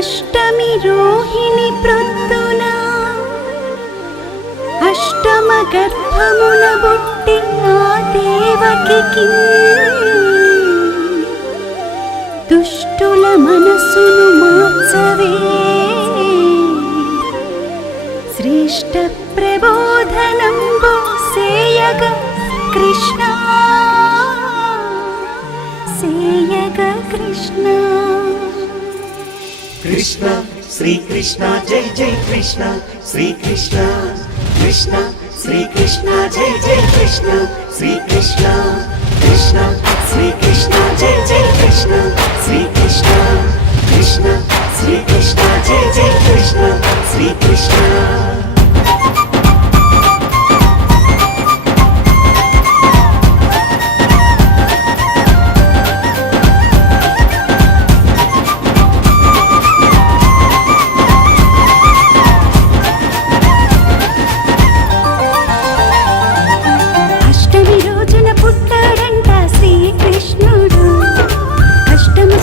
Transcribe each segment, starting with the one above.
అష్టమి రోహిణి ప్రొద్దున అష్టమ గర్భమున బుట్టి ఆ దేవకి దుష్టుల మనసును మార్చవే శ్రేష్ఠ ప్రబోధనంబు సేయగ కృష్ణ సేయగ కృష్ణ. కృష్ణ శ్రీ కృష్ణ జై జై కృష్ణ శ్రీ కృష్ణ కృష్ణ శ్రీ కృష్ణ జై జై కృష్ణ శ్రీ కృష్ణ కృష్ణ శ్రీ కృష్ణ జై జై కృష్ణ శ్రీ కృష్ణ కృష్ణ శ్రీ కృష్ణ జై జై కృష్ణ శ్రీ కృష్ణ.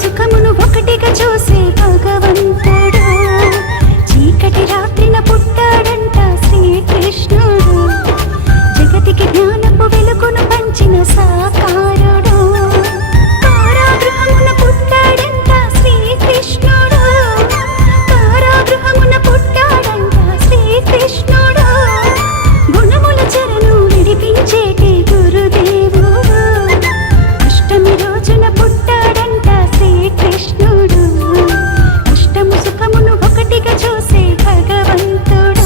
సుఖమును ఒకటిగా చూసే భగవంతుడు చీకటి రాత్రిన పుట్టాడంట శ్రీకృష్ణుడు జగతికి జ్ఞానపు వెలుగును పంచిన సాకారుడు కారాగృహమున పుట్టాడంట శ్రీకృష్ణుడు కారాగృహమున పుట్టాడంట శ్రీకృష్ణుడు గుణముల చెరను విడిపించేటి గురుదేవుడు అష్టమి రోజున పుట్టాడంట శ్రీకృష్ణుడు అష్టము సుఖమును ఒకటిగా చూసే భగవంతుడు.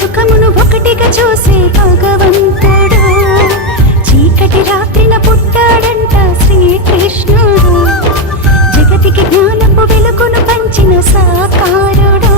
సుఖమును ఒకటిగా చూసే భగవంతుడు చీకటి రాత్రిన పుట్టాడంట శ్రీకృష్ణుడు జగతికి జ్ఞానపు వెలుగును పంచిన సాకారుడు.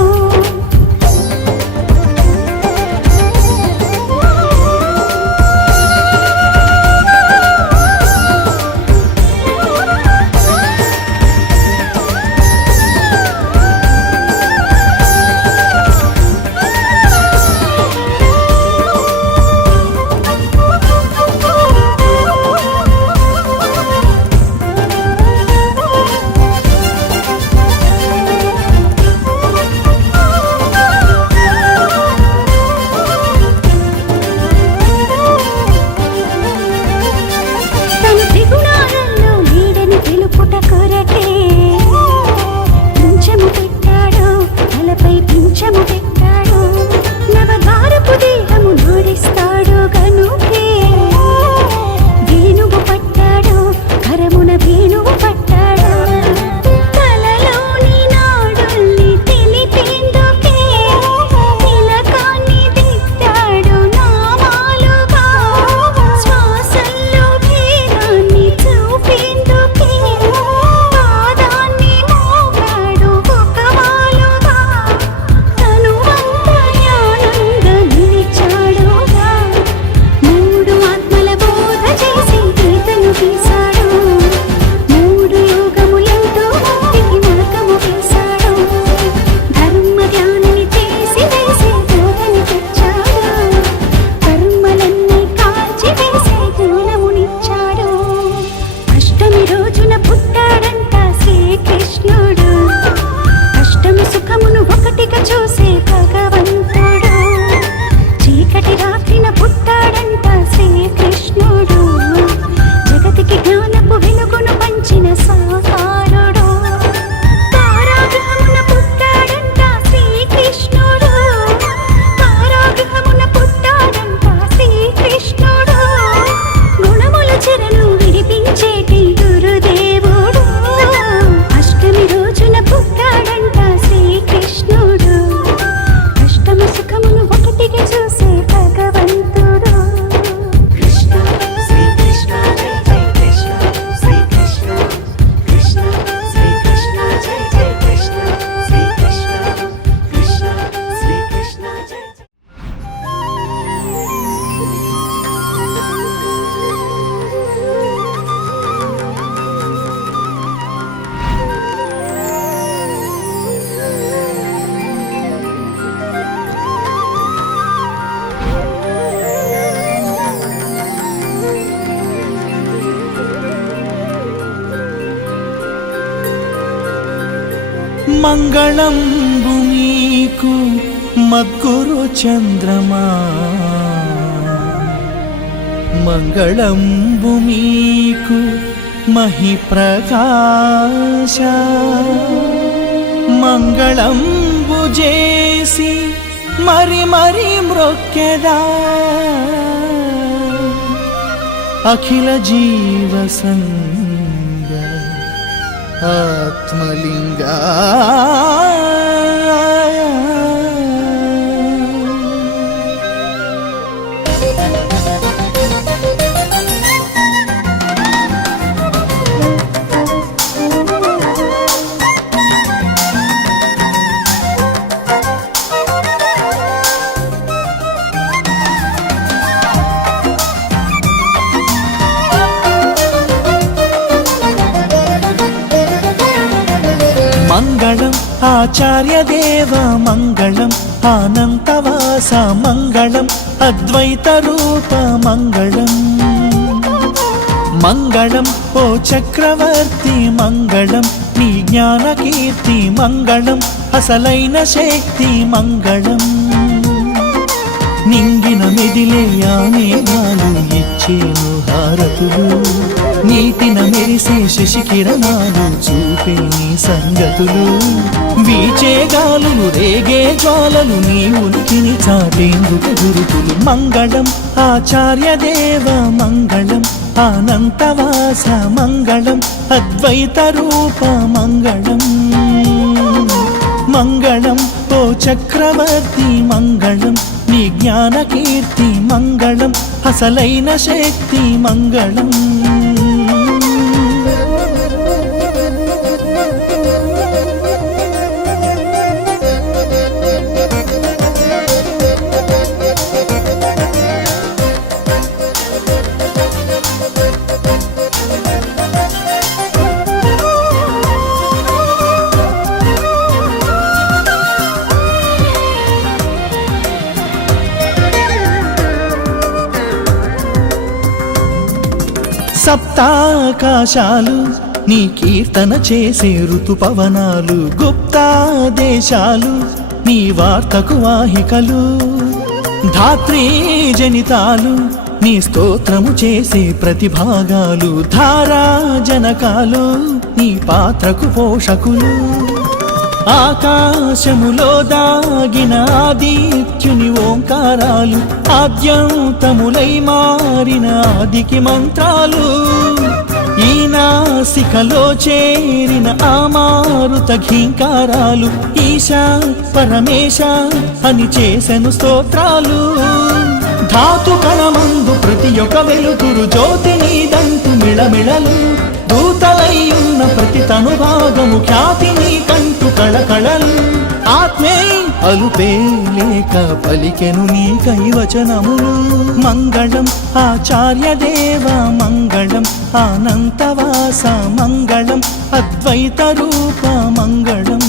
మంగళంబు మీకు మద్గురు చంద్రమా మంగళంబు మీకు మహిప్రకాశ మంగళంబు చేసి మరి మరి మ్రొక్కెదా అఖిల జీవ సంగ ఆత్మలింగా మంగళం ఆచార్య దేవ మంగళం ఆనంతవాస మంగళం అద్వైత రూప మంగళం మంగళం ఓ చక్రవర్తి మంగళం నీ జ్ఞాన కీర్తి మంగళం అసలైన శక్తి మంగళం నింగిన మెదిలే ఆనేగాలు ఇచ్చేను హారతులు నీటిన మెరిసే శశికిరణాలు చూపే నీ సంగతులు వీచే గాలులు రేగే జ్వాలలు నీ ఉనికిని చాటేందుకు గురుతులు మంగళం ఆచార్య దేవ మంగళం అనంతవాస మంగళం అద్వైత రూప మంగళం మంగళం ఓ చక్రవర్తి మంగళం నీ జ్ఞాన కీర్తి మంగళం అసలైన శక్తి మంగళం సప్తాకాశాలు నీ కీర్తన చేసే ఋతుపవనాలు గుప్తా దేశాలు నీ వార్తకు వాహికలు ధాత్రీ జనితాలు నీ స్తోత్రము చేసే ప్రతిభాగాలు ధారా జనకాలు నీ పాత్రకు పోషకులు ఆకాశములో దాగిన ఆదిత్యుని ఓంకారాలు ఆద్యంతములై మారిన ఆదికి మంత్రాలు ఈ నాసికలో చేరిన ఆ మారుత ఘీంకారాలు ఈశా పరమేశ అని చేసెను స్తోత్రాలు ధాతు కణమందు ప్రతి ఒక్క వెలుతురు జ్యోతి నీదంటు మిళమిళలు దూతలై ఉన్న ప్రతి తను భాగము ఖ్యాతి నీ కంటు కళకళలు ఆత్మే అలుపే లేక పలికెను నీ కైవచనములు మంగళం ఆచార్య దేవ మంగళం అనంతవాస మంగళం అద్వైత రూప మంగళం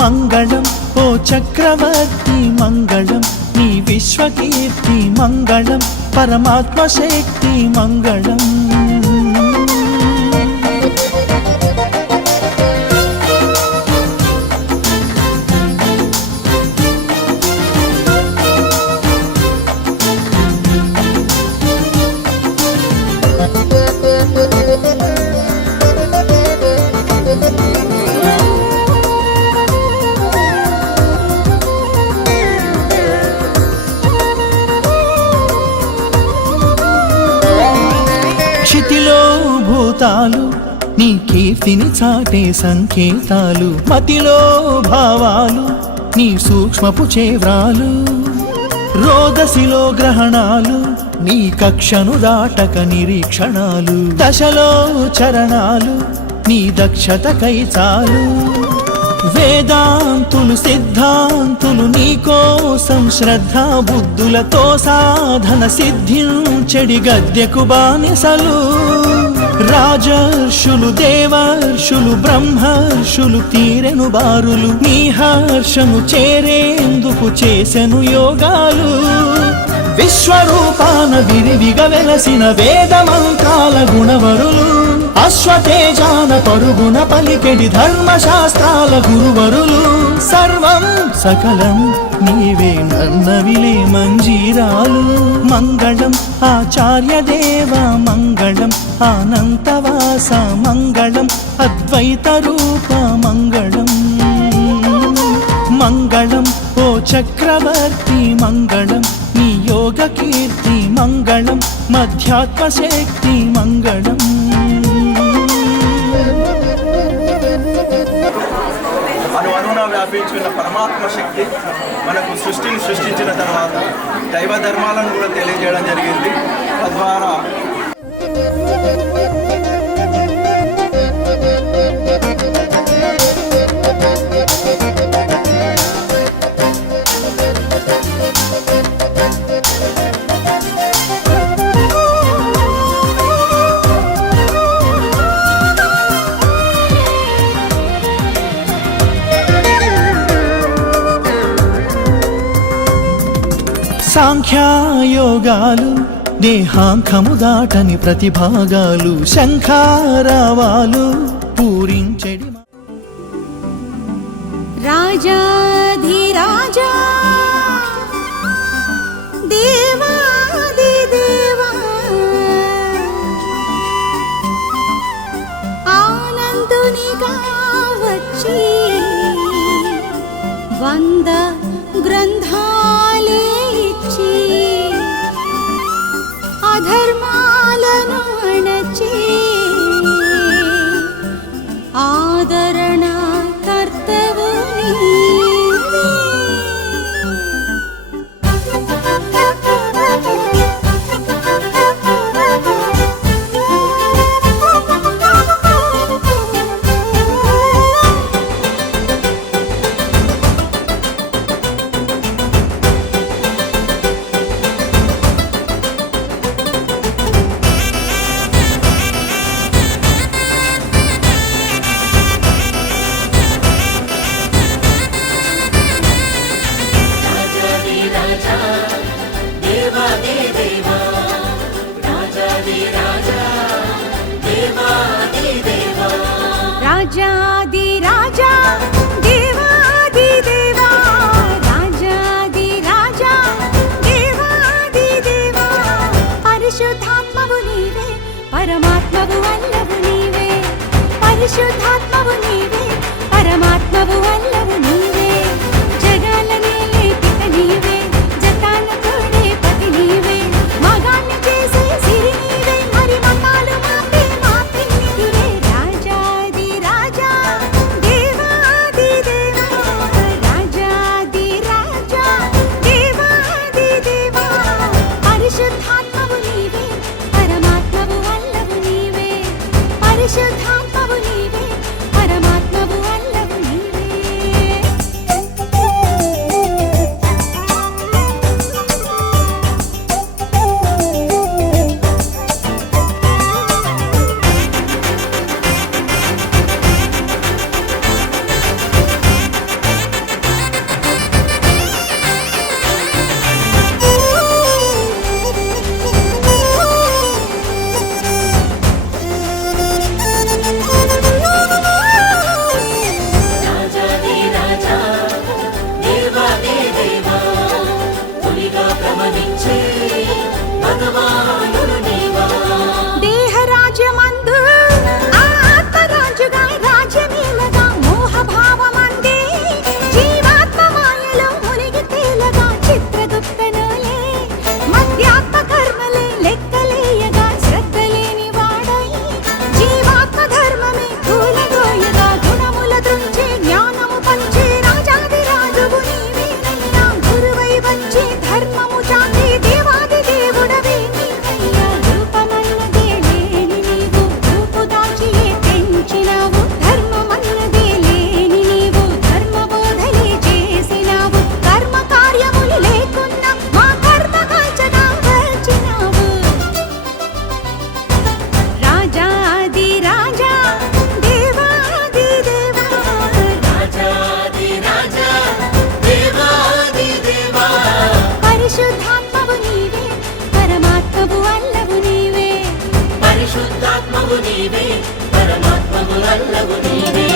మంగళం ఓ చక్రవర్తి మంగళం నీ విశ్వకీర్తి మంగళం పరమాత్మ శక్తి మంగళం క్షితిలో భూతాలు నీ కీర్తిని చాటే సంకేతాలు మతిలో భావాలు నీ సూక్ష్మపు చేవ్రాలు రోదసిలో గ్రహణాలు నీ కక్షను దాటక నిరీక్షణాలు దశలో చరణాలు నీ దక్షతకై చాలు వేదాంతులు సిద్ధాంతులు నీకోసం శ్రద్ధా బుద్ధులతో సాధన సిద్ధించెడి గద్యకు బానిసలు రాజర్షులు దేవర్షులు బ్రహ్మర్షులు తీరెను బారులు నీ హర్షము చేరేందుకు చేసెను యోగాలు విశ్వరూపాన విరివిగా వెలసిన వేద మంత్రాల గుణవరులు అశ్వతేజాన పరుగున పలికెడి ధర్మశాస్త్రాల గురువరులు సర్వం సకలం నీవే నన్నవిలే మంజీరాలు మంగళం ఆచార్య దేవ మంగళం ఆనంతవాస మంగళం అద్వైత రూప మంగళం మంగళం ఓ చక్రవర్తి మంగళం నీ యోగ కీర్తి మంగళం మధ్యాత్మ శక్తి మంగళం అనువున వ్యాపించుకున్న పరమాత్మ శక్తి మనకు సృష్టిని సృష్టించిన తర్వాత దైవ ధర్మాలను కూడా తెలియజేయడం జరిగింది. తద్వారా సాంఖ్యాయోగాలు దేహాంకము దాటని ప్రతిభాగాలు శంఖారావాలు పూరించెడి రాజాధిరాజా దేవాదిదేవా ఆనందునిగా వచ్చి 100 గ్రంథాలే ఇచ్చి అధర్మాలను అణచి ఆదరణ కర్తవు నీవే. రాజాదిరాజా దేవాదిదేవా రాజాదిరాజా దేవాదిదేవా పరిశుద్ధాత్మవు నీవే పరమాత్మవు అల్లవు నీవే పరిశుద్ధాత్మవు నీవే పరమాత్మవు అల్లవు నీవే జగాలనే లేపిత నీవే జతాన తోడే పతి నీవే మగాన్ని చేసే సిరి నీవే మరి మతాలు మాపే మా పిన్నిదివే రాజాదిరాజా దేవాదిదేవా రాజాదిరాజా దేవాదిదేవా పరిశుద్ధాత్మవు నీవే పరమాత్మవు అల్లవు నీవే పరిశుద్ధాత్మవు నీవే పరమాత్మవు అల్లవు నీవే. దేహరాజ్యమందు ఆత్మరాజుగా రాజ్యమేలగా మోహభావమందే జీవాత్మ మాయలో మునిగి తేలగా చిత్రగుప్తనులే మధ్యాత్మ కర్మలే లెక్కలేయగా శ్రద్ధలేని వాడై జీవాత్మ ధర్మమే కూలగోయగా గుణముల తుంచే జ్ఞానము పంచే రాజాదిరాజువు నీవేనయ్యా గురువై వచ్చి ధర్మము చాటి దేవాది దేవుడవే నీవే వల్లవు నీవే.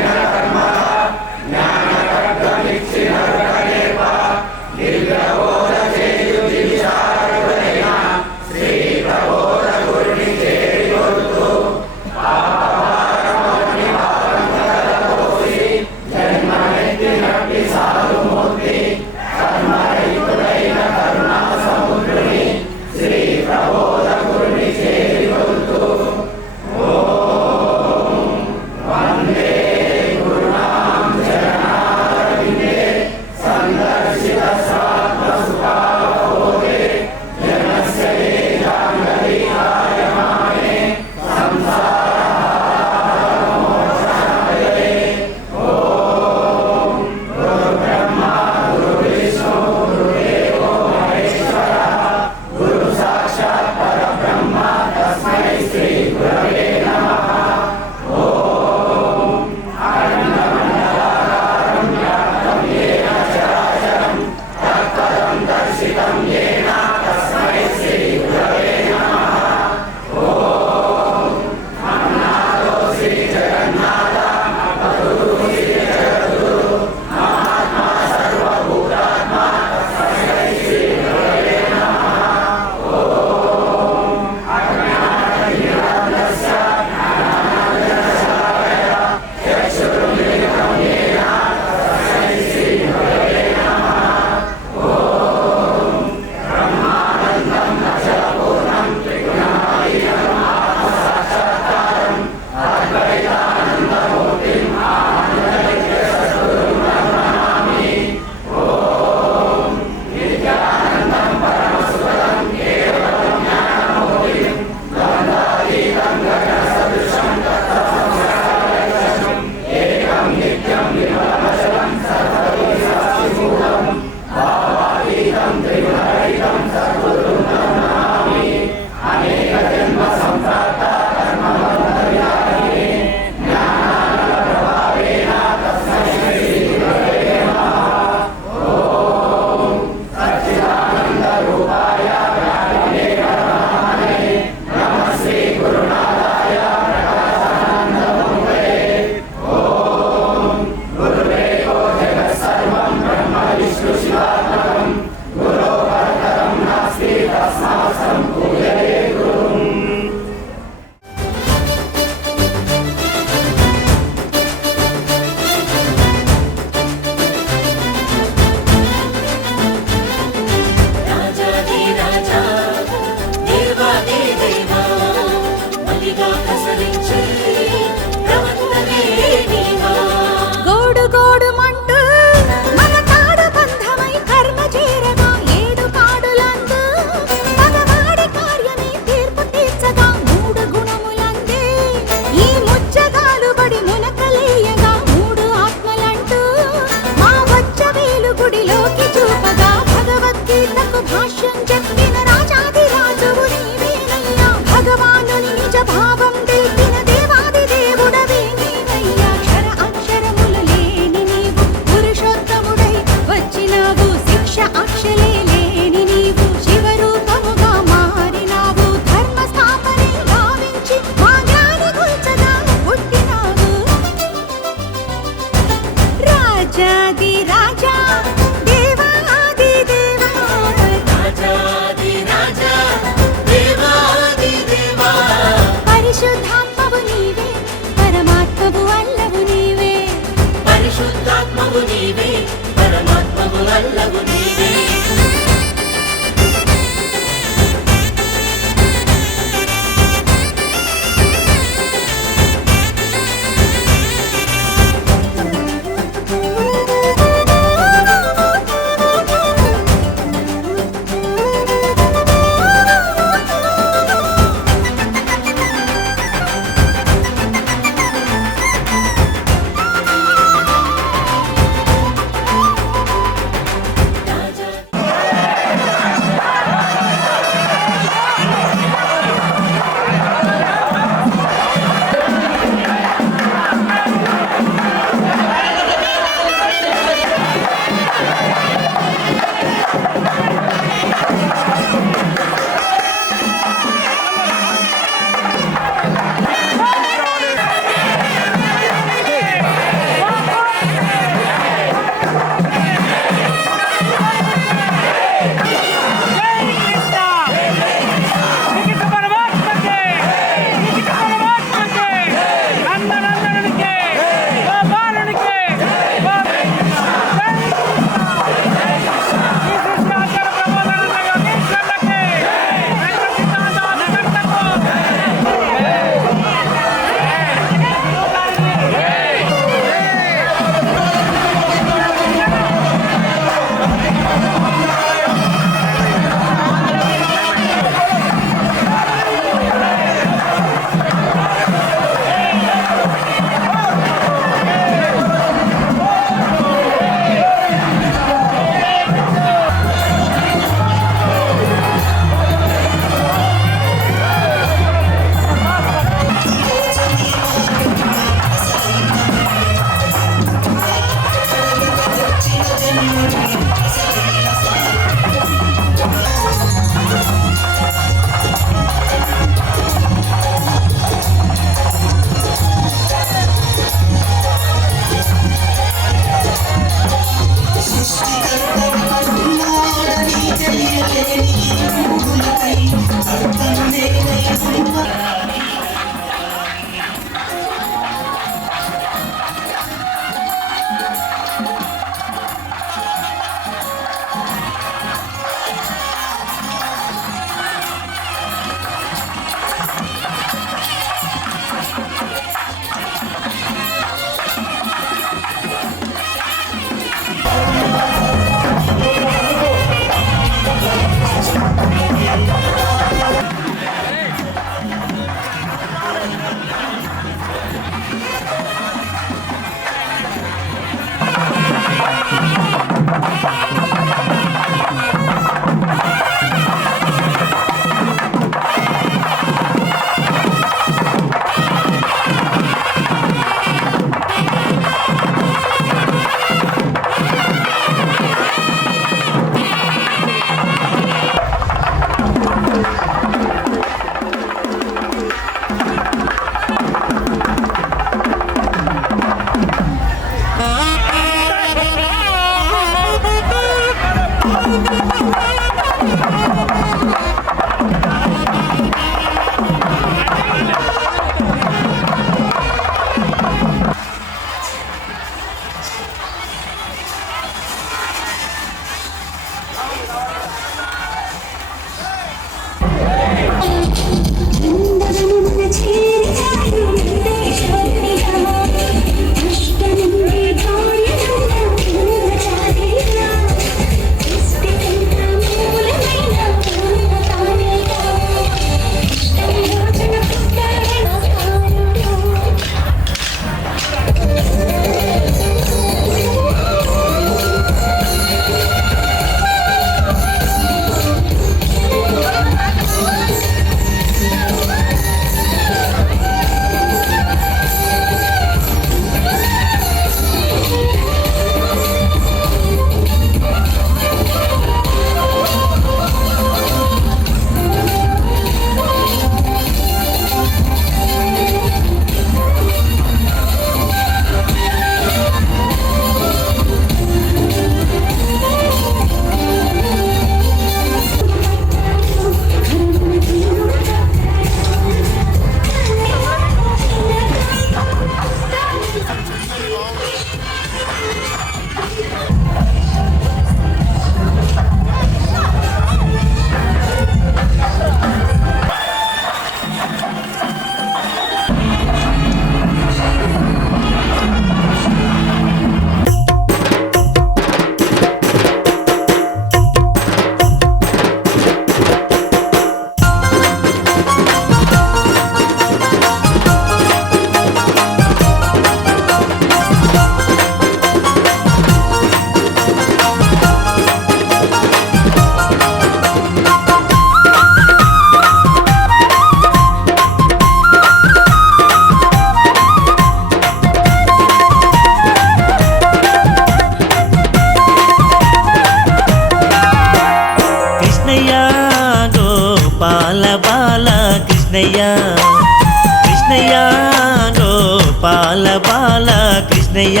కృష్ణయ్య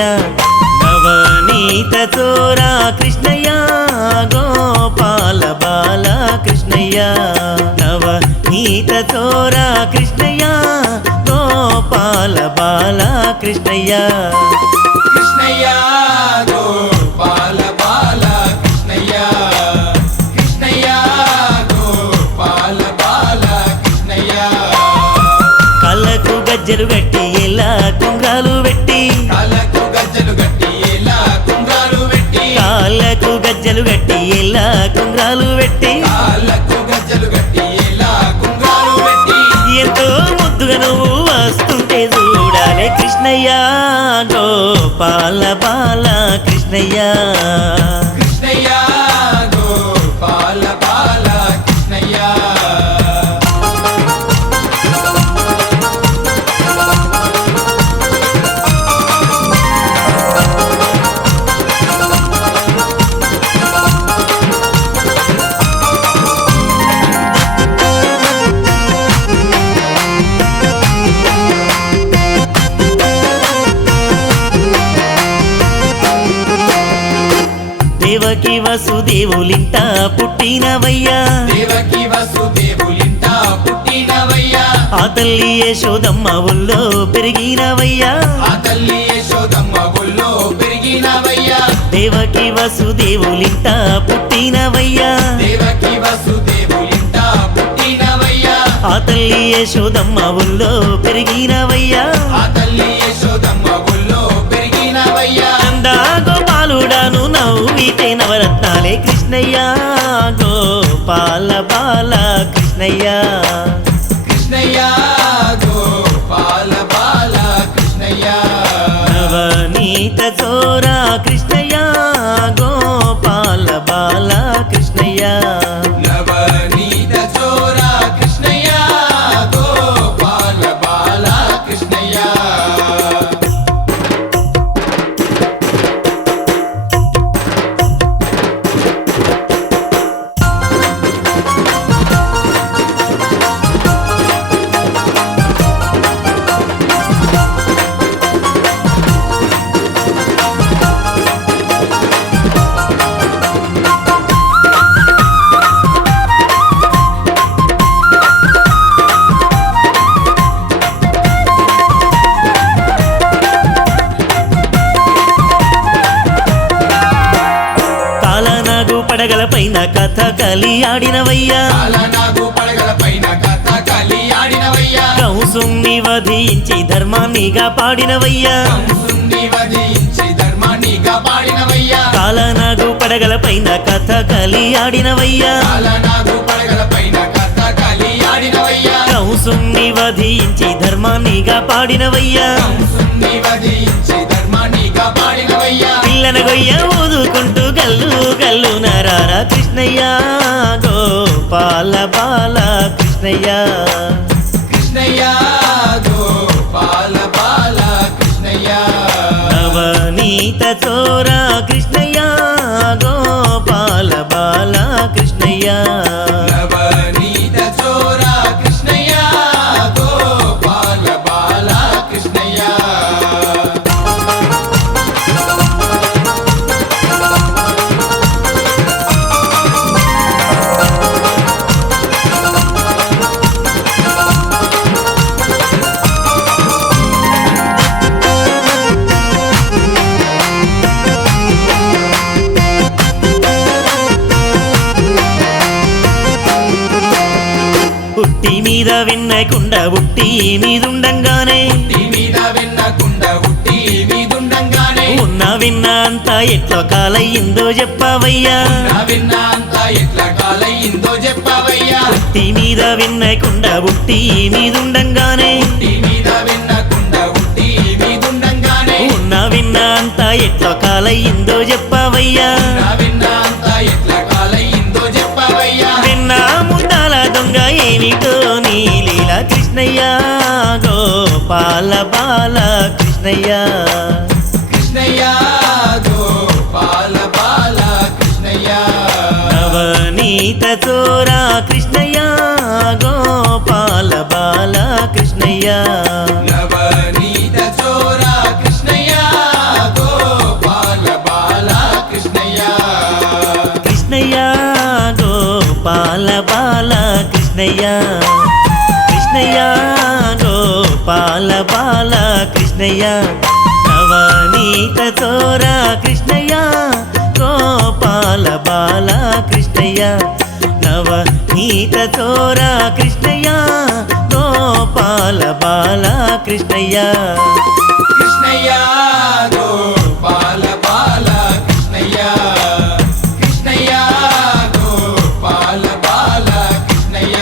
నవనీత చోరా కృష్ణయ్య గోపాల బాల కృష్ణయ్య నవనీత చోరా కృష్ణయ్య గోపాల బాల కృష్ణయ్య కృష్ణయ్య గోపాల బాల కృష్ణయ్య కృష్ణయ్య గోపాల బాల కృష్ణయ్య కళ్ళకు గజ్జలు గట్టి ఎలా కుంగాలు పెట్టి కాళ్ళకు గజ్జలు గట్టి ఎలా కుంగాలు పెట్టి కాళ్ళకు గజ్జలు గట్టి ఎలా కుంగాలు పెట్టి కాళ్ళకు గజ్జలు గట్టి ఎలా కుంగాలు పెట్టి ఎంతో ముద్దుగా నువ్వు వస్తుంటే చూడాలి కృష్ణయ్య గోపాల బాల కృష్ణయ్య కృష్ణయ్య గోపాల బాల కృష్ణయ్య దేవకి వసుదేవులింట పుట్టినవయ్యా దేవకి వసుదేవులింట పుట్టినవయ్యా ఆ తల్లి యశోదమ్మ ఊళ్ళో పెరిగినవయ్యా ఆ తల్లి యశోదమ్మ ఒళ్ళో పెరిగినవయ్యా దేవకి వసుదేవులింట పుట్టినవయ్యా దేవకి వసుదేవులింట పుట్టినవయ్యా ఆ తల్లి యశోదమ్మ ఊళ్ళో పెరిగినవయ్యా ఆ తల్లి యశోదమ్మ ఒళ్ళో పెరిగినవయ్యా నందా గోపాలుడాను నవ్వితే నవరత్నాలే కృష్ణయ్య గోపాల బాల కృష్ణయ్య కృష్ణయ్య గోపాల బాల కృష్ణయ్య నవనీత చోరా కృష్ణయ్య గోపాల బాల కృష్ణయ్య నవనీత చోరా కృష్ణయ్య గోపాల బాల కృష్ణయ్య కాలనాగు పడగల పైన కథ కలి ఆడినవయ్యా కాలనాగు పడగల పైన కథ కలి ఆడినవయ్యా కంసుని వధించి ధర్మాన్నిగా పాడినవయ్యా కంసుని వధించి ధర్మాన్నిగా పాడినవయ్యా కాలనాగు పడగల పైన కథ కలి ఆడినవయ్యా కాలనాగు పడగల పైన కథ కలి ఆడినవయ్యా కంసుని వధించి ధర్మాన్నిగా పాడినవయ్యా కంసుని వధించి ధర్మాన్నిగా పాడినవయ్యా పిల్లన గొయ్య ఊదుకుంటూ గల్లు గల్లు నరారా కృష్ణయ్య గోపాల బాల కృష్ణయ్య కృష్ణయ్య గోపాల బాల కృష్ణయ్య నవనీత చోరా కృష్ణయ్య గోపాల బాల కృష్ణయ్య నవనీత చోరా కృష్ణయ్య గోపాల బాల కృష్ణయ్య ఉట్టి మీద విన్నకుండా ఉట్టి మీదుండంగానే ఉట్టి మీద వెన్నకుండా ఉట్టి మీదుండంగానే ఉన్న విన్న అంతా ఎట్లా కాలయ్యిందో చెప్పవయ్యా నా విన్న అంతా ఎట్లా కాలయ్యిందో చెప్పవయ్యా ఉట్టి మీద విన్నకుండా ఉట్టి మీదుండంగానే ఉట్టి మీద వెన్నకుండా ఉట్టి మీదుండంగానే ఉన్న విన్న అంతా ఎట్లా కాలయ్యిందో చెప్పవయ్యా నా విన్న అంతా ఎట్లా కాలయ్యిందో చెప్పవయ్యా విన్న ముద్దాల దొంగ ఏమిటో నీ లీలా కృష్ణయ్య గోపాల బాల కృష్ణయ్య కృష్ణయ్య గోపాల బాల కృష్ణయ్య నవనీత చోరా కృష్ణయ్య గోపాల బాల కృష్ణయ్య నవనీత చోరా కృష్ణయ్య కృష్ణయ్య కృష్ణయ్య గోపాల బాల కృష్ణయ్య నవనీత చోర కృష్ణయ్య గోపాల బాల కృష్ణయ్య నవనీత చోర కృష్ణయ్య గోపాల బాల కృష్ణయ్య కృష్ణయ్య గోపాల బాల కృష్ణయ్య కృష్ణయ్య గోపాల బాల కృష్ణయ్య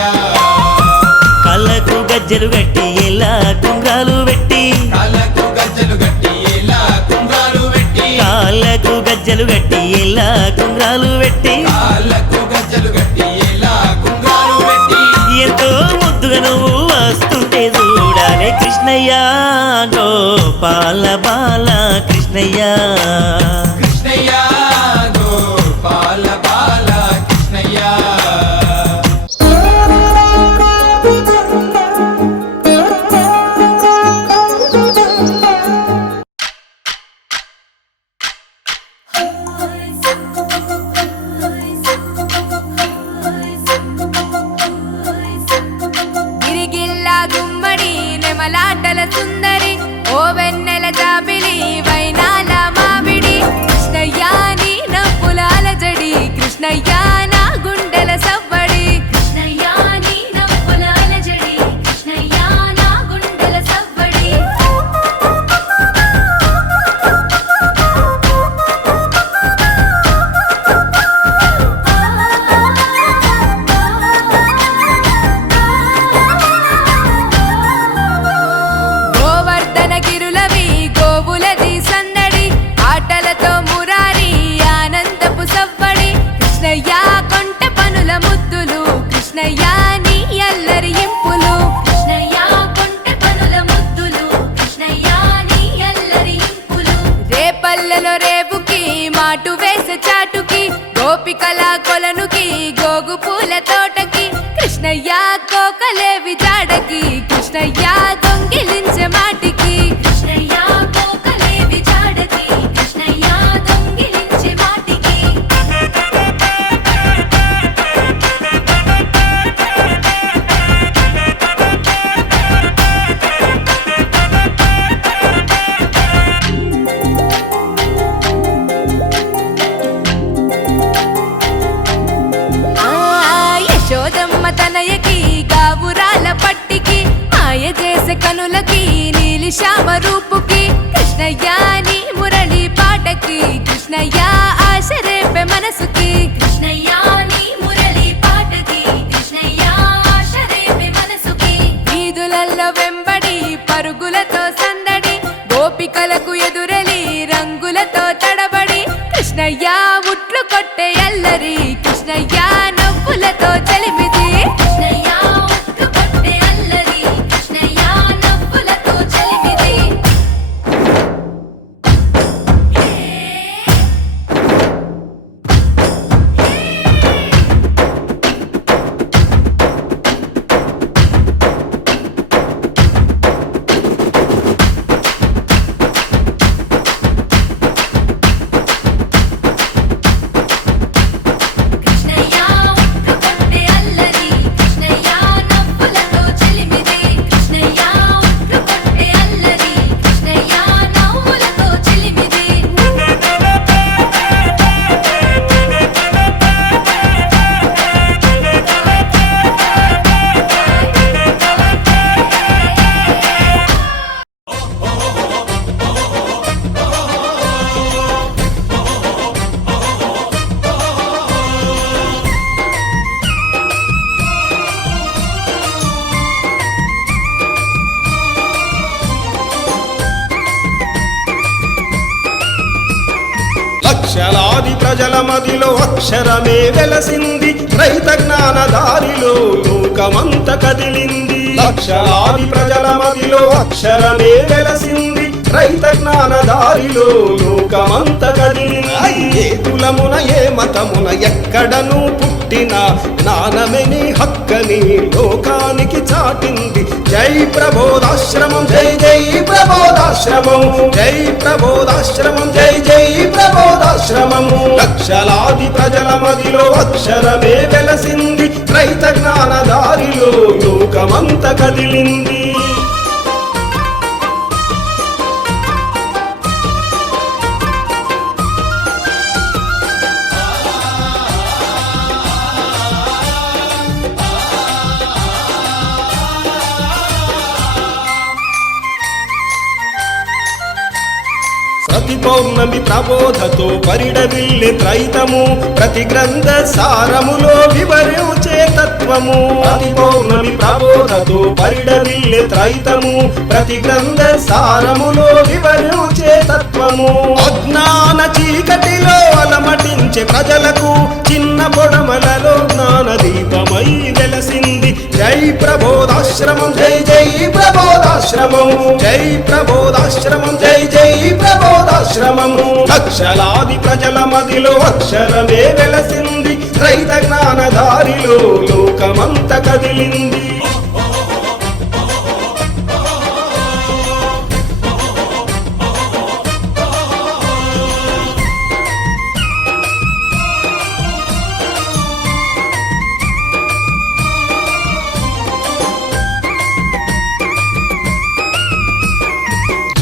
కళ్ళకు గజ్జలు గట్టి ఇలా కుంగాలు పెట్టి కాళ్ళకు గజ్జలు గట్టి ఇలా కుంగాలు పెట్టి కాళ్ళకు గజ్జలు గట్టి ఇలా కుంగాలు పెట్టి కాళ్ళకు గజ్జలు గట్టి ఇలా కుంగాలు పెట్టి ఎంతో ముద్దుగా నువ్వు వస్తుంటే చూడాలి కృష్ణయ్య గోపాల బాల కృష్ణయ్య కృష్ణయ్య గోపాల బాల కృష్ణయ్య గిరిగిల్లా గుమ్మడి నెమలాటల సుందరి ఓ వెన్నెల జాబిలి వైనాల మామిడి కృష్ణయ్య నీ నవ్వులాల జడి కృష్ణయ్య నా గుండెల సవ్వడి కృష్ణయ్య నీ నవ్వులాల జడి కృష్ణయ్య నా గుండెల సవ్వడి గోవర్ధన గిరులవి గోవులది సందడి ఆటలతో మురారి ఆనందపు సవ్వడి కృష్ణయ్య కొంట పనుల ముద్దులు కృష్ణయ్య నీ అల్లరి ఇంపులు కృష్ణయ్య కొంట పనుల ముద్దులు కృష్ణయ్య నీ అల్లరి ఇంపులు రేపల్లెలో రేపుకి మాటు వేసే చాటుకి గోపికల కొలనుకి గోగు పూల తోటకి కృష్ణయ్య కోకలేవి జాడకి కృష్ణయ్య దొంగిలించే మాటికి కృష్ణయ్య కోకలేవి జాడకి కృష్ణయ్య దొంగిలించే మాటికి యశోదమ్మ తనయకి గావురాల పట్టికి మాయ చేసే కనులకి నీలి శ్యామ రూపుకి కృష్ణయ్య నీ మురళి పాటకి కృష్ణయ్య ఆశ రేపే మనసుకి కృష్ణయ్య నీ మురళి పాటకి కృష్ణయ్య ఆశ రేపే మనసుకి వీధులల్లో వెంబడి పరుగులతో సందడి గోపికలకు ఎదురెలి రంగులతో తడబడి కృష్ణయ్య ఉట్లు కొట్టే అల్లరి కృష్ణయ్య నవ్వులతో చలిమిది కృష్ణయ్య ఉట్లు కొట్టే అల్లరి కృష్ణయ్య నవ్వులతో చలిమిది కృష్ణయ్య ఉట్లు కొట్టే అల్లరి కృష్ణయ్య నవ్వులతో చలిమిది కృష్ణయ్య ఉట్లు కొట్టే అల్లరి కృష్ణయ్య నవ్వులతో చలిమిది లక్షలాది ప్రజల మదిలో అక్షరమే వెలసింది రైత జ్ఞాన దారిలో లోకమంత కదిలింది లక్షలాది ప్రజల మదిలో అక్షరమే వెలసింది రైత జ్ఞాన దారిలో లోకమంత కదిలింది ఏ కులమున ఏ మతమున ఎక్కడను పుట్టిన జ్ఞానమే నీ హక్కని లోకానికి చాటింది జై ప్రబోధాశ్రమం జై జై ప్రబోధాశ్రమం జై ప్రబోధాశ్రమం జై జై ప్రబోధాశ్రమం లక్షలాది ప్రజల మదిలో అక్షరమే వెలసింది రైత జ్ఞాన దారిలో లోకమంత కదిలింది. ప్రతి పౌర్ణమి ప్రబోధతో పరిడవిల్లే త్రైతము, ప్రతి గ్రంథ సారములో వివరించే తత్వము. ప్రతి పౌర్ణమి ప్రబోధతో పరిడవిల్లే త్రైతము, ప్రతి గ్రంథ సారములో వివరించే తత్వము. అజ్ఞాన చీకటిలో అలమటించే ప్రజలకు చిన్న పొడమలలో జ్ఞాన దీపమై వెలసింది. జై ప్రబోధాశ్రమం, జై జై ప్రబోధాశ్రమం, జై ప్రబోధాశ్రమం, జై జై ప్రబోధాశ్రమము. లక్షలాది ప్రజల మదిలో అక్షరమే వెలసింది. రైత జ్ఞాన దారిలో లోకమంత కదిలింది.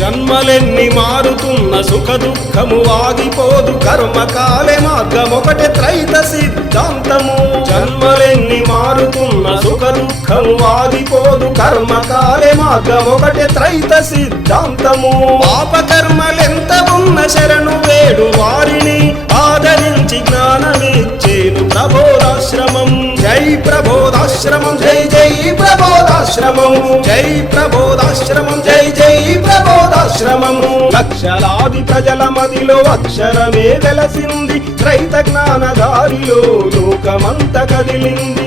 జన్మలెన్ని మారుతున్న సుఖ దుఃఖము ఆగిపోదు, కర్మకాలే మార్గమొకటే త్రైత సిద్ధాంతము. జన్మలెన్ని మారుతున్న సుఖ దుఃఖము ఆగిపోదు, కర్మకాలే మార్గమొకటే త్రైత సిద్ధాంతము. పాపకర్మలెంత ఉన్న శరణు వేడు వారిని ఆదరించి జ్ఞానమిచ్చేను ప్రబోధాశ్రమం. జై ప్రబోధాశ్రమం, జై జై ప్రబోధాశ్రమం, జై ప్రబోధాశ్రమం, జై జై ప్రబోధాశ్రమము. లక్షలాది ప్రజల మదిలో అక్షరమే వెలసింది. రైత జ్ఞాన దారిలో లోకమంత కదిలింది.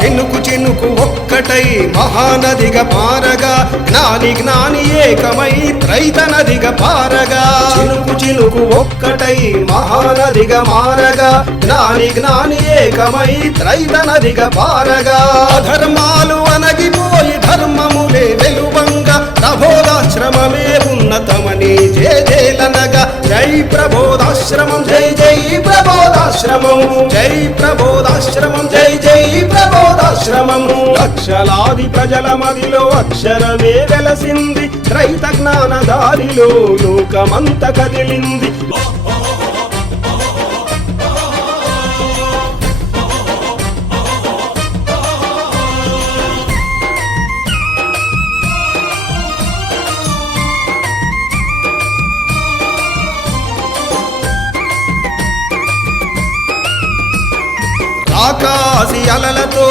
చినుకు చినుకు ఒక్కటై మహానదిగా పారగా, జ్ఞాని జ్ఞాని ఏకమై త్రైత నదిగా పారగా. చినుకు చినుకు ఒక్కటై మహానదిగా మారగా, జ్ఞాని జ్ఞాని ఏకమై త్రైత నదిగా పారగా. అధర్మాలు అనగిపోయి ధర్మములే వెలువంగా, ప్రబోధాశ్రమమే ఉన్నతమని జేజేలనగా. జై ప్రబోధాశ్రమం, జై జై ప్రబోధాశ్రమం, జై ప్రబోధాశ్రమం, జై జై ప్రబోధాశ్రమము. లక్షలాది ప్రజల మదిలో అక్షరమే వెలసింది. రైత జ్ఞాన దారిలో లోకమంత కదిలింది. ఆకాశి అలలతో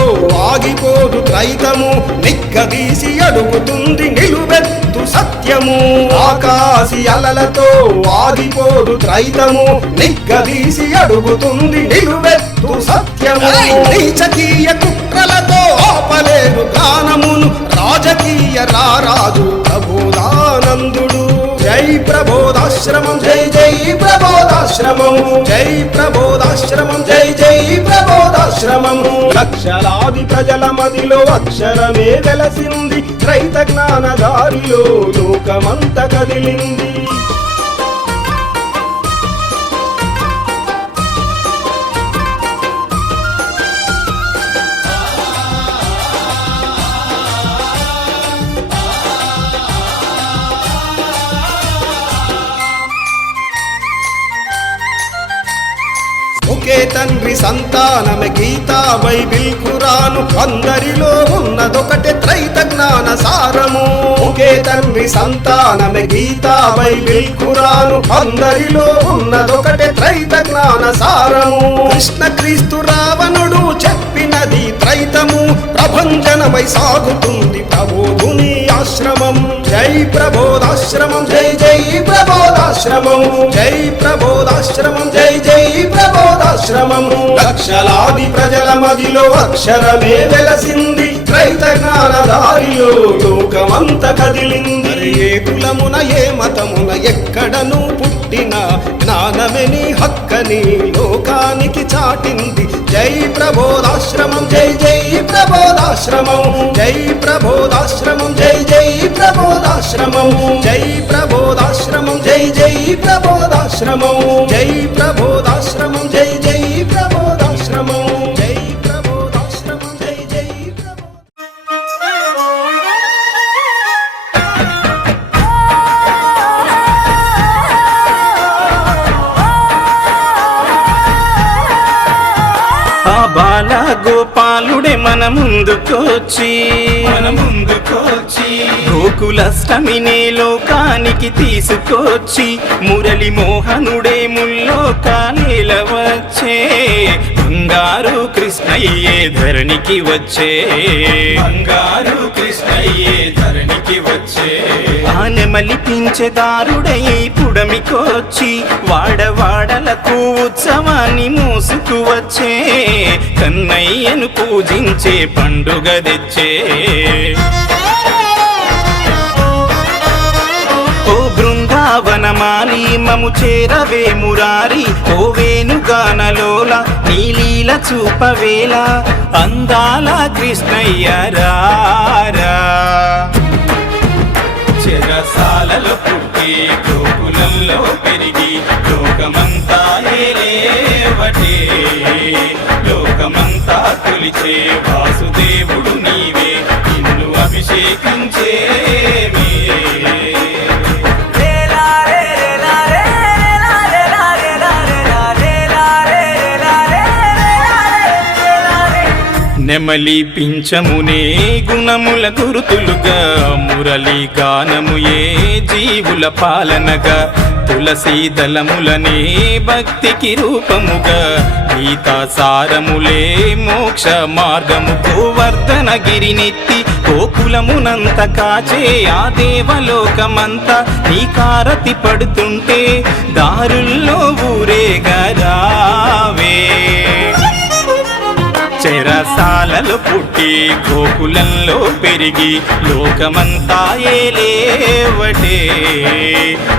ఆగిపోదు త్రైతము, నిగ్గదీసి అడుగుతుంది నిలువెత్తు సత్యము. ఆకాశి అలలతో ఆగిపోదు త్రైతము, నిగ్గదీసి అడుగుతుంది నిలువెత్తు సత్యము. నీచకీయ కుట్రలతో ఆపలేదు గానమును, రాజకీయ రారాజు ప్రబోధానందుడు. జై ప్రబోధాశ్రమం, జై జై ప్రబోధాశ్రమం, జై ప్రబోధాశ్రమం, జై జై ప్రబోధాశ్రమము. లక్షలాది ప్రజల మదిలో అక్షరమే వెలసింది. రైత జ్ఞాన దారిలో లోకమంత కదిలింది. ఒకే తండ్రి సంతానమే గీతా బైబిల్ ఖురాను, అందరిలో ఉన్నదొకటే త్రైత జ్ఞాన సారము. ఒకే తండ్రి సంతానమే గీతా బైబిల్ ఖురాను, అందరిలో ఉన్నదొకటే త్రైత జ్ఞాన సారము. కృష్ణ క్రీస్తు రావణుడు చెప్పినది త్రైతము, ప్రభంజనమై సాగుతుంది ప్రబోధుని ఆశ్రమం. జై ప్రబోధాశ్రమం, జై జై ప్రబోధాశ్రమం, జై ప్రబోధాశ్రమం, జై జై ప్రబోధాశ్రమము. లక్షలాది ప్రజల మదిలో అక్షరమే వెలసింది. రైత జ్ఞాన దారిలో లోకమంత కదిలింది. ఏ కులమున ఏ మతమున ఎక్కడను పుట్టిన జ్ఞాన జ్ఞానమే నీ హక్కని లోకానికి చాటింది. జై ప్రబోధాశ్రమం, జై జై ప్రబోధాశ్రమం, జై ప్రబోధాశ్రమం, జై జై ప్రబోధాశ్రమం, జై ప్రబోధాశ్రమం, జై జై ప్రబోధాశ్రమం, జై ప్రబోధాశ్రమం, జై జై ప్రబోధాశ్రమం, జై ప్రబోధాశ్రమం, జై జై ఆ బాల గోపాలుడే మన ముందుకొచ్చి గోకులష్టమినే లోకానికి తీసుకొచ్చి మురళి మోహనుడే ముల్లోకాలేల వచ్చే బంగారు కృష్ణయ్యే ధరణికి వచ్చే ఆనెమలిపించెదారుడై పుడమికొచ్చి వాడవాడలకు ఉత్సవాన్ని మోసుకువచ్చే కన్నయ్యను పూజించే పండుగ తెచ్చే. ఓ బృందావనమాలి మము చేరవే మురారి, ఓ వేణుగానలోల నీలీల చూపవేళ అందాల కృష్ణయ్య రారా. చెరసాలలో పుట్టి గోకులంలో పెరిగి లోకమంతా ఏలేవటే, లోకమంతా కొలిచే వాసుదేవుడు నీవే, నిన్ను అభిషేకించే నెమలి పింఛమునే గుణముల గురుతులుగా, మురళి గానముయే జీవుల పాలనగా, తులసీ దళములనే భక్తికి రూపముగా, గీతా సారములే మోక్ష మార్గము, గోవర్ధనగిరినెత్తి గోకులమునంత కాచే ఆ దేవలోకమంతా నీ కారతి పడుతుంటే దారుల్లో ఊరేగరావే. చెరసాలలో పుట్టి గోకులంలో పెరిగి లోకమంతా ఏలేవటే,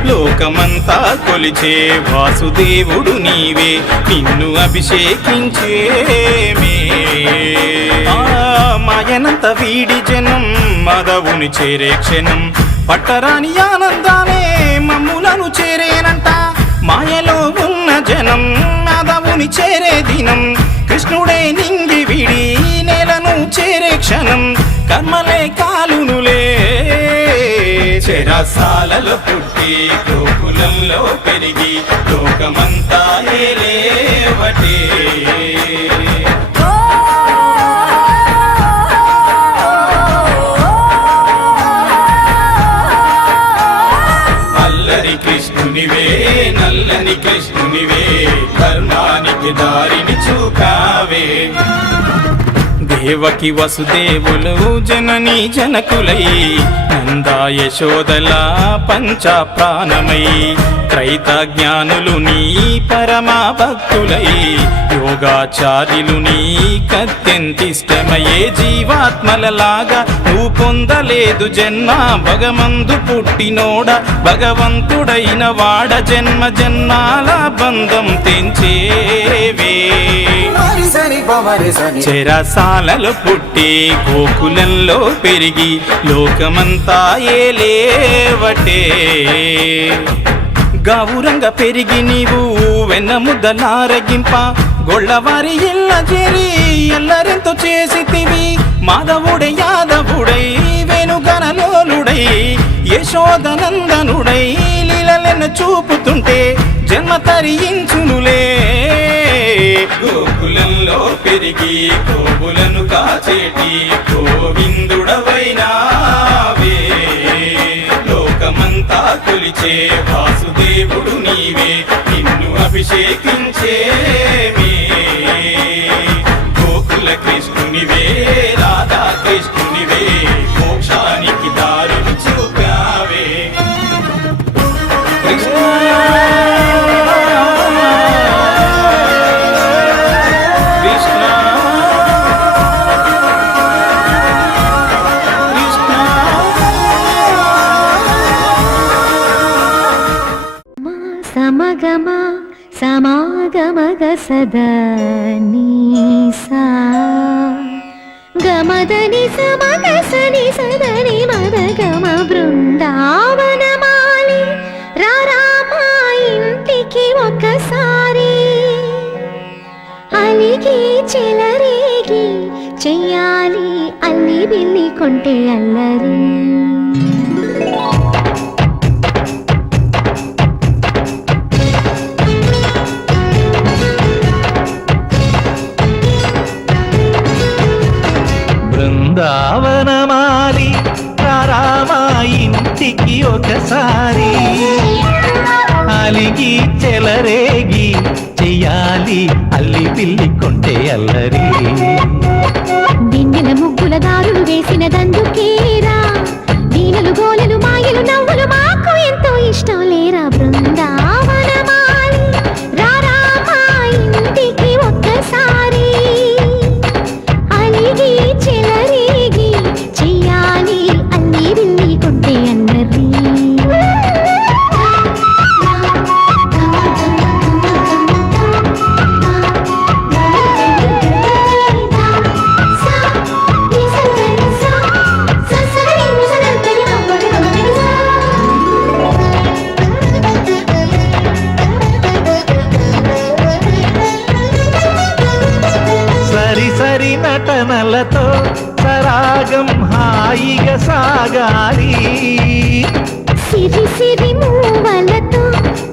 లోకమంతా కొలిచే వాసుదేవుడు నీవే, నిన్ను అభిషేకించేమే. మాయనంత వీడి జనం మాధవుని చేరే క్షణం, పట్టరాని ఆనందాలే మమ్ములను చేరేనంట. మాయలో ఉన్న జనం మాధవుని చేరే దినం, కృష్ణుడే నింగి విడి నేలను చేరే క్షణం, కర్మలే కాలునులే. చెరసాలలో పుట్టి గోకులంలో పెరిగి లోకమంతా ఏలేవటే. అల్లరి కృష్ణునివే, నల్లని కృష్ణునివే, ధర్మానికి దారిని చూపావే. దేవకి వసుదేవులు జననీ జనకులై, నంద యశోదల పంచ ప్రాణమై, త్రైత జ్ఞానులు నీ పరమా భక్తులై, యోగాచార్యులు నీ కత్యంతిష్టమయ్యే. జీవాత్మలలాగా నువ్వు పొందలేదు జన్మ, భగవంతు పుట్టినోడ భగవంతుడైన వాడ, జన్మ జన్మాల బంధం తెంచేవే. చెరసాలలో పుట్టి గోకులంలో పెరిగి లోకమంతా ఏలేవటే. గౌరంగ పెరిగి నీవు వెన్న ముద్దలారగింప, గొళ్ళవారి ఇళ్ళ చేరి ఎల్లరెంతో చేసితివి. మాధవుడై యాదవుడై వేణుగనలోలుడై యశోదనందనుడై లీలలెన్న చూపుతుంటే జన్మ తరించునులే. గోకులంలో పెరిగి గోవులను కాచేటి గోవిందుడవైనావే, లోకమంతా కొలిచే వాసుదేవుడు నీవే, నిన్ను అభిషేకించేమే. గోకుల కృష్ణునివే, రాధా కృష్ణునివే, మోక్షానికి దారులు చూపావే. కృష్ణ సా గమ సమాగమగ సదా నీసా గమదని సమగ సని సదని మద గమ బృందావనమాలి రారామా ఇంటికి ఒకసారి అలిగి చెలరేగి చెయ్యాలి అల్లి బిల్లి కొంటే అల్లరి బృందావనమాలి రారామా ఇంటికి ఒకసారి అలిగి చెలరేగి చెయ్యాలి అల్లి పిల్లి కొంటే అల్లరి దిండిన ముగ్గుల దారులు వేసిన దందుకేరా దీనులు గోలలు మాయలు నవ్వులు మాకు ఎంతో ఇష్టం లేరా బృందావనమాలి రారామా ఇంటికి ఒక్కసారి అలిగి చెలరేగి చెయ్యాలి అల్లి బిల్లి కొంటే అన్నరి సరి సరి నటనలతో సరాగం హాయిగా సాగాలి సిరి సిరి మూవలతో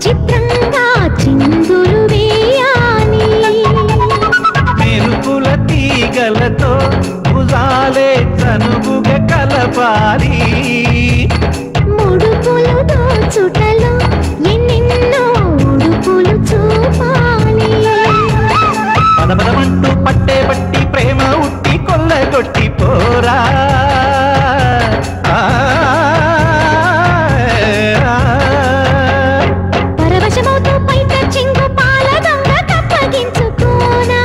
చిత్రంగా చిందులు వేయాలి మెరుపుల తీగలతో భుజాలే చనువుగా కలపాలి ముడుపులు దోచుటలో ఎన్నెన్నో ఉడుపులు చూపాలి పదపదమంటూ పట్టే పట్టి ప్రేమ ఉట్టి కొల్లగొట్టి పోరా పరవశమవుతూ పైట చెంగు పాల దొంగ కప్పగించుకోనా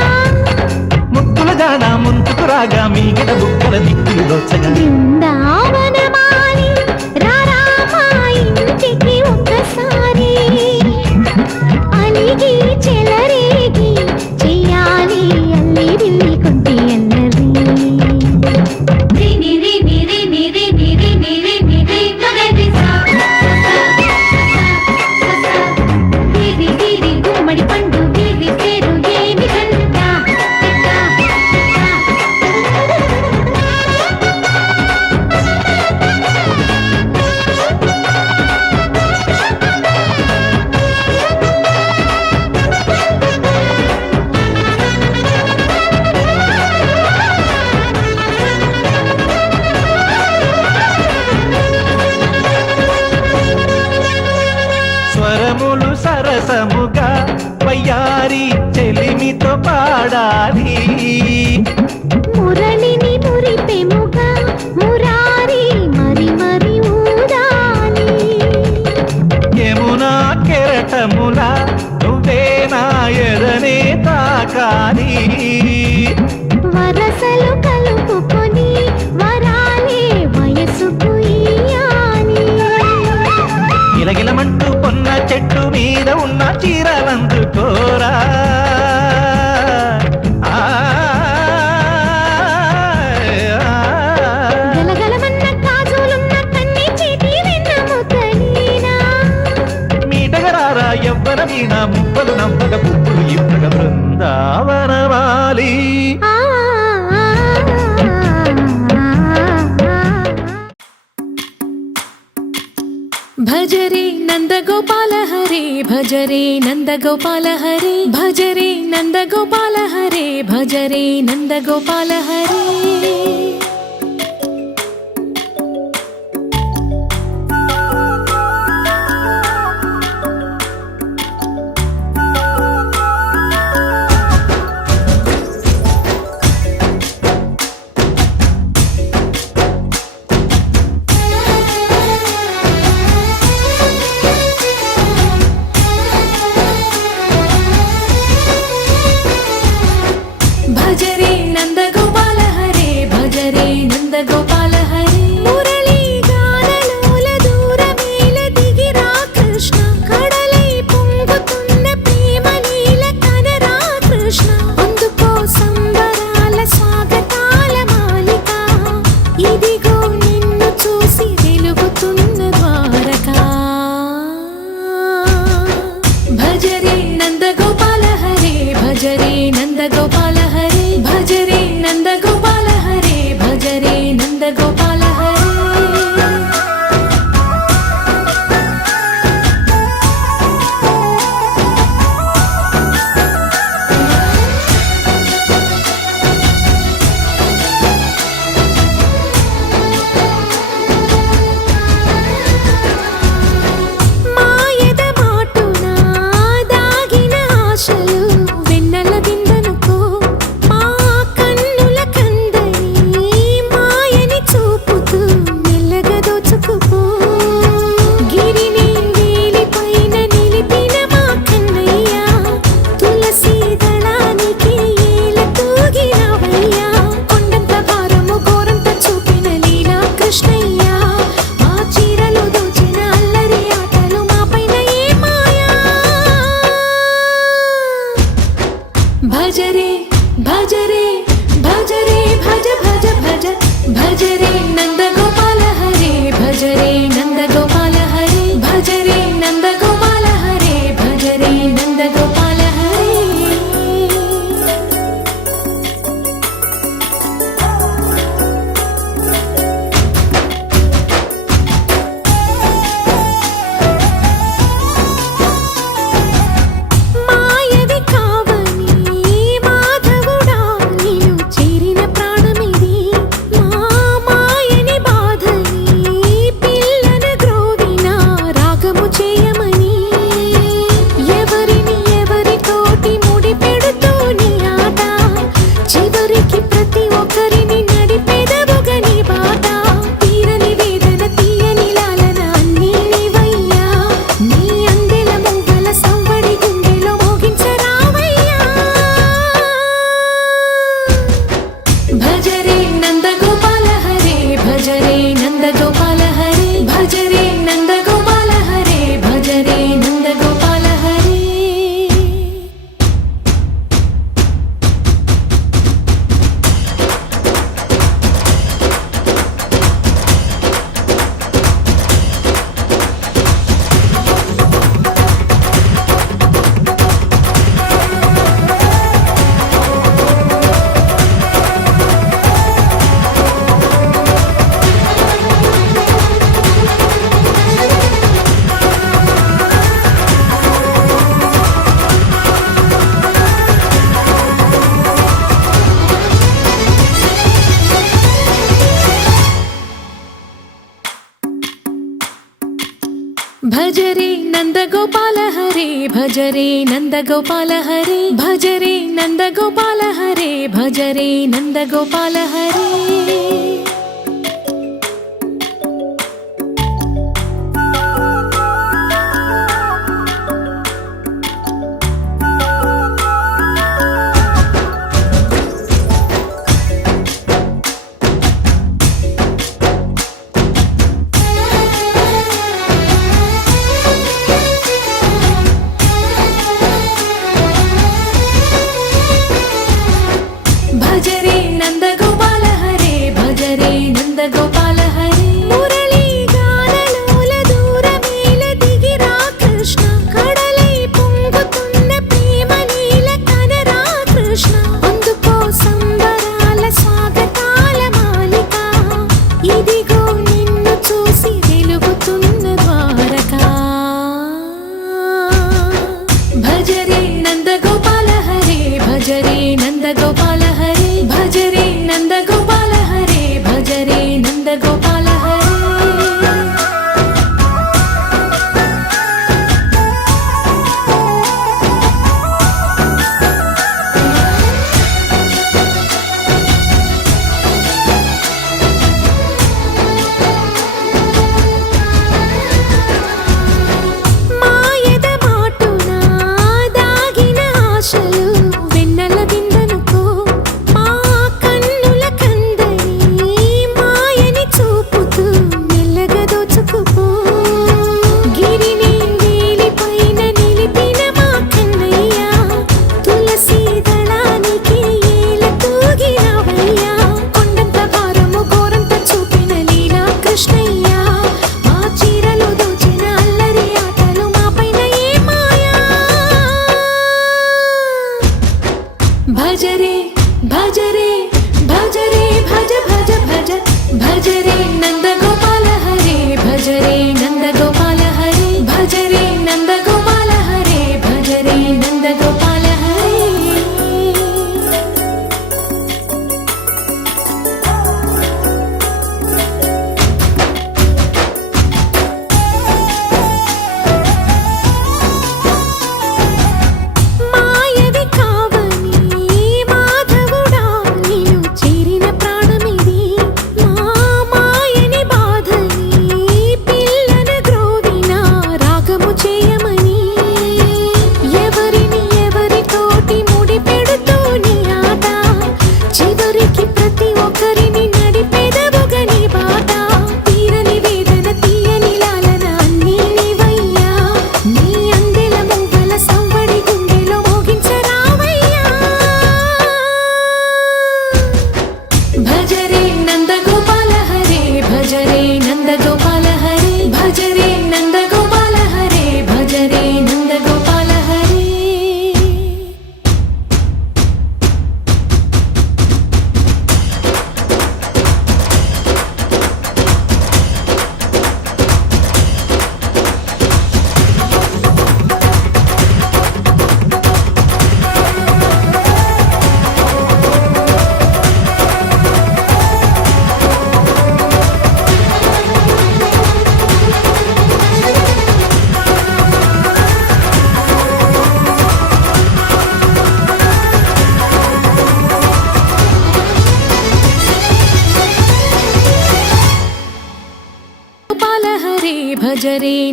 ముక్కుల జాన ముందుకు రాగా మీగడ బుక్కల దిక్కులు దోచగా బృందావనమాలి రారామా ఇంటికి ఒక్కసారి అలిగి చెలరేగి చెయ్యాలి అల్లి బిల్లి కొంటే అన్నది గుమ్మడి పండు వీధి పేరు ఏమి కంటా స్వరములు సరసముగా వయ్యారి చెలిమితో పాడాలి మురళిని మురిపెముగా మురారి మరి మరి ఊదాలి యమునా కెరటముల నువ్వే నా ఎదనే తాకాలి వరసలు కలుపుకొని వరాలే వయసుకు ఇయ్యాలి గిలగిలమంటూ పొన్న చెట్టు మీద ఉన్న చీరలందుకోరా గలగలమన్న కాజులున్న కన్ని చేతి వెన్నముకలీనా మీటగరారా ఎవ్వర వీణ ముప్పలు నవ్వగ పువ్వులు ఇవ్వగ బృందావనమాలి ఆ భజరే నందగోపాల హరే భజరే నందగోపాల హరే భజరే నందగోపాల హరే భజరే నందగోపాల హరే భజరే నందగోపాల హరే భజరే భజరే భజరే భజరే భజ భజ భజ భజరే నందగోపాల హరే భజరే నందగోపాల హరే భజరే నందగోపాల హరే భజరే నందగోపాల హరే మాయది కావని మాధవుడా నీవు చేరిన ప్రాణమిది మా మాయని బాధని పిల్లన గ్రోవిన రాగము చేయమని ఎవరిని ఎవరితోటి ముడి పెడుతూ నీ ఆట చివరికి ప్రతి ఒక్కరిని నడిపెదవుగా నీ బాట తీరని వేదన తీయని లాలన అన్నీ నీవయ్యా నీ అందెల మువ్వల సవ్వడి గుండెలో మోగించరావయ్యా భజరే నందగోపాల హరే భజరే నందగోపాల హరే భజరే నందగోపాల హరే భజరే నందగోపాల హరే భజరే నందగోపాల హరే భజరే నందగోపాల హరే భజరే నందగోపాల హరే భజరే నందగోపాల హరే భజరే నందగోపాల హరే భజరే నందగోపాల హరే మురళీ గానలోల దూరమేల దిగిరా కృష్ణ కడలై పొంగుతున్న ప్రేమ నీల కనరా కృష్ణ అందుకో సంబరాల స్వాగతాల మాలిక ఇదిగో నిన్ను చూసి వెలుగుతున్న ద్వారకా భజరే నందగోపాల హరే భజరే నందగోపాల హరే భజరే నందగోపాల హరే భజరే నందగోపాల హరే మాయద మాటున దాగిన ఆశలు వెన్నెల విందనుకో మా కన్నుల కందని మాయని చూపుతూ మెల్లగా దోచుకుపో గిరిని వేలిపైన నిలిపిన మా కన్నయ్య తులసి దళానికి ఏల తూగినవయ్యా కొండంత భారము గోరంత చూపిన లీలా కృష్ణయ్య మా చీరలు దోచిన అల్లరి ఆటలు మా పైన ఏ మాయా భజరే భజరే భజరే భజ భజ భజ భజరే నందగోపాల హరే భజరే నందగోపాల హరే భజరే నందగోపాల హరే భజరే నందగోపాల హరే మాయది కావని మాధవుడా నీవు చేరిన ప్రాణమిది మా మాయని బా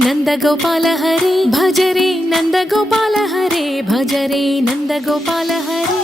నందగోపాల హరే భజ రే నందగోపాల హరే భజ రే నందగోపాల హరే